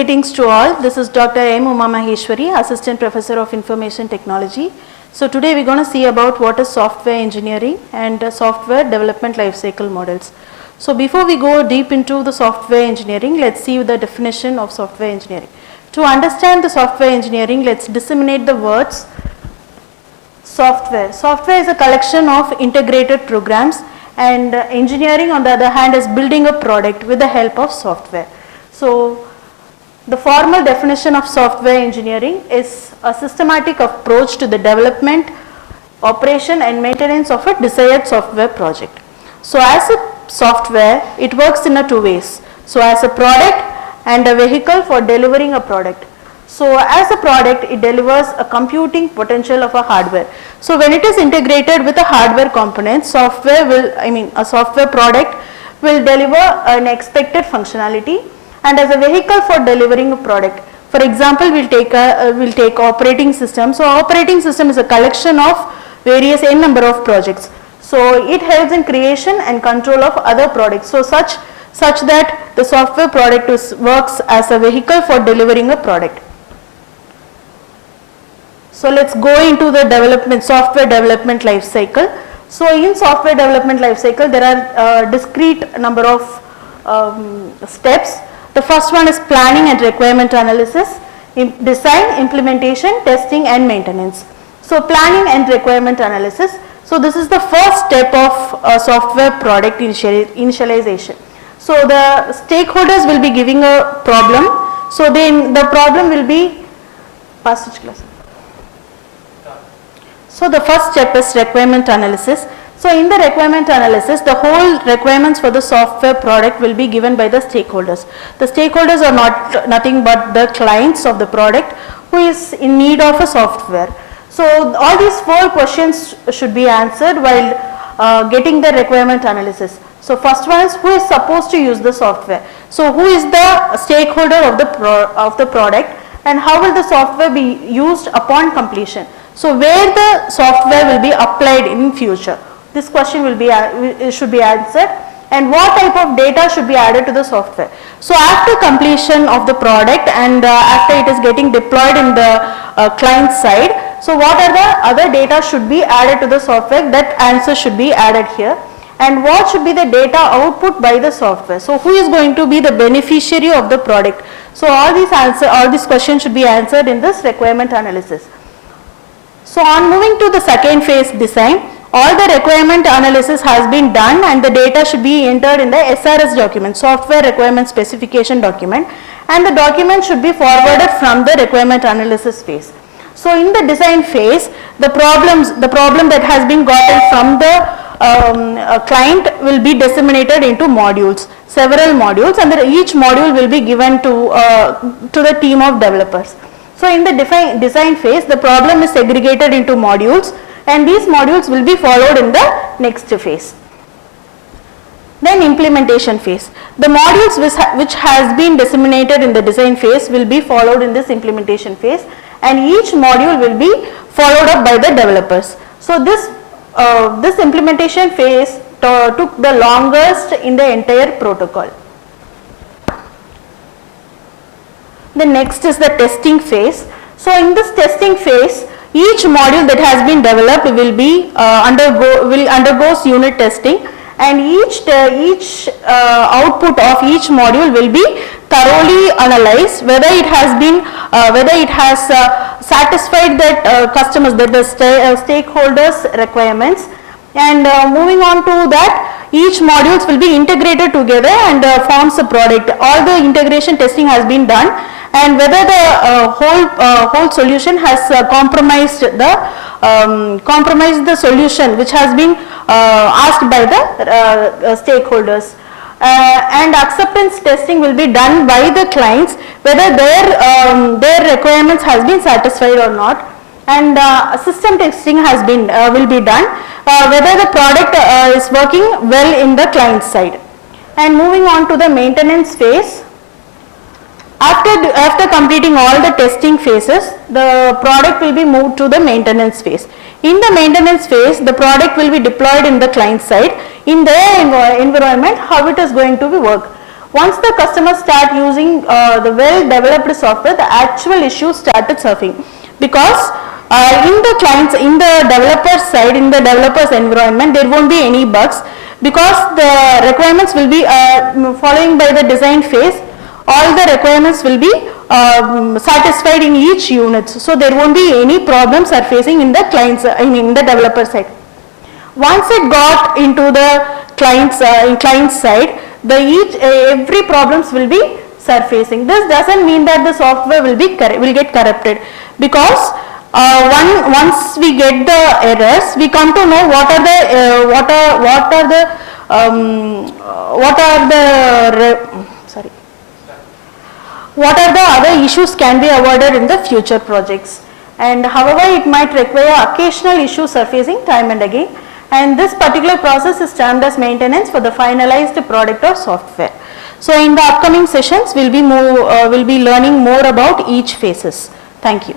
greetings to all. This is Dr.M.Uma Maheswari, Assistant Professor of Information Technology. So today we're going to see about what is software engineering and software development lifecycle models. So before we go deep into the software engineering, let's see the definition of software engineering. To understand the software engineering, let's disseminate the words software. Software is a collection of integrated programs, and engineering on the other hand is building a product with the help of software. So the formal definition of software engineering is a systematic approach to the development, operation and maintenance of a desired software project. So as a software, it works in two ways. So as a product and a vehicle for delivering a product. So as a product, it delivers a computing potential of a hardware. So when it is integrated with a hardware component, a software product will deliver an expected functionality, and as a vehicle for delivering a product. For example, we'll take operating system. So operating system is a collection of various n number of projects. So it helps in creation and control of other products. So such that the software product works as a vehicle for delivering a product. So let's go into the software development life cycle. So in software development life cycle, there are a discrete number of steps. The first one is planning and requirement analysis, design, implementation, testing and maintenance. So planning and requirement analysis. So this is the first step of software product initialization. So the stakeholders will be giving a problem. So then the problem will be passage class. So the first step is requirement analysis. So in the requirement analysis, the whole requirements for the software product will be given by the stakeholders. The stakeholders are nothing but the clients of the product who is in need of a software. So all these 4 questions should be answered while getting the requirement analysis. So first one is, who is supposed to use the software? So who is the stakeholder of the product, and how will the software be used upon completion? So where the software will be applied in future? This question should be answered, and what type of data should be added to the software. So after completion of the product and after it is getting deployed in the client side, so what are the other data should be added to the software? That answer should be added here. And what should be the data output by the software? So who is going to be the beneficiary of the product? So all these questions should be answered in this requirement analysis. So on moving to the second phase, design, all the requirement analysis has been done and the data should be entered in the SRS document, software requirement specification document, and the document should be forwarded from the requirement analysis phase. So in the design phase, the problem that has been gotten from the client will be disseminated into modules, several modules, and each module will be given to the team of developers. So in the design phase, the problem is segregated into modules, and these modules will be followed in the next phase. Then implementation phase. The modules which has been disseminated in the design phase will be followed in this implementation phase, and each module will be followed up by the developers. So this implementation phase took the longest in the entire protocol. The next is the testing phase. So in this testing phase, each module that has been developed will undergoes unit testing, and each output of each module will be thoroughly analyzed whether it has satisfied that the stakeholders requirements. And moving on to that, each modules will be integrated together and forms a product. All the integration testing has been done, and whether the whole solution has compromised the solution which has been asked by the stakeholders. And acceptance testing will be done by the clients whether their requirements has been satisfied or not, and system testing will be done whether the product is working well in the client side. And moving on to the maintenance phase. After completing all the testing phases, the product will be moved to the maintenance phase. In the maintenance phase, the product will be deployed in the client side in their environment, how it is going to be work. Once the customers start using the well developed software, the actual issues started surfacing, because in the clients, in the developer side, in the developer's environment, there won't be any bugs, because the requirements will be following by the design phase. All the requirements will be satisfied in each unit, so there won't be any problems surfacing in the clients, in the developer side. Once it got into the clients side, every problems will be surfacing. This doesn't mean that the software will get corrupted, because once we get the errors, we come to know what are the other issues can be avoided in the future projects. And however, it might require occasional issues surfacing time and again, and this particular process is termed as maintenance for the finalized product or software. So in the upcoming sessions, we'll be learning more about each phases. Thank you.